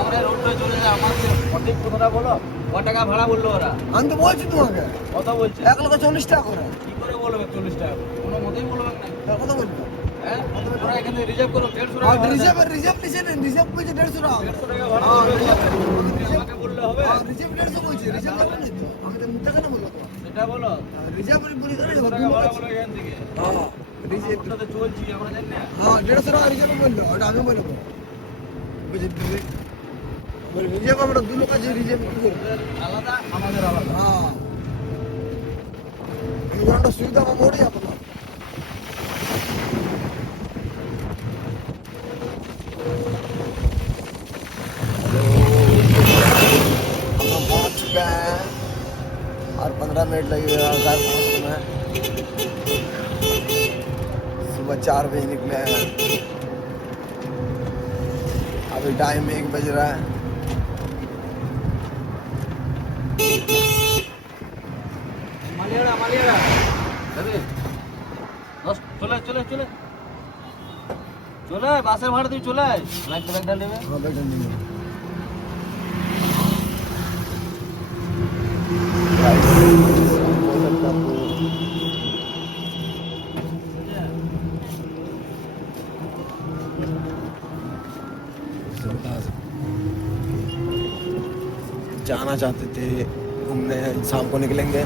আমরা রোডটা চলে যাই, আমাদের সঠিক কথাটা বলো। ক টাকা ভাড়া বললো ওরা? আমি তো বলছি তোমাকে কত বলছে? 1,40,000 করে। কি করে বলবে 40 টাকা? কোনো মতেই বলবে না। কত বলবো? হ্যাঁ, তোরা এখানে রিজার্ভ করো 150 টাকা আর ভাড়া রিজার্ভ দেয়। রিজার্ভ নিচে নেন, রিজার্ভ বলছে 150 টাকা। 150 টাকা ভাড়া হ্যাঁ, দেবে। রিজার্ভ আমাকে বললে হবে? রিজার্ভ 150 বলছে, রিজার্ভ বলছি তো। আমি তো মিথ্যা কেন বলবো? সেটা বলো। রিজার্ভ বলি করে 150 টাকা ভাড়া বলো এখান থেকে। হ্যাঁ, রিজার্ভ আমরা তো চলছি, আমরা জানি না। হ্যাঁ 150 টাকা রিজার্ভ বললো, ওটা আমি বলবো। বুঝলি তুমি? বলি রিজার্ভ আমরা দু লোক আছে, রিজার্ভ কি করবো? ওদের আলাদা, আমাদের আলাদা। হ্যাঁ, এই ঘন্টা সুবিধা আমার মোড়ে যাবো না। हम पहुंच चुके हैं और 15 मिनट लगेगा घर पहुंचने में। सुबह 4 बजे निकले हैं, अभी टाइम 1 बज रहा है। মালিয়ারা, মালিয়ারা। যাবে? চলে, চলে, চলে। চলে, বাসের ভাড়া তুই চলে আয়। ব্যাগটা নেবে। हाँ बैठे नहीं जाना चाहते थे घूमने, शाम को निकलेंगे।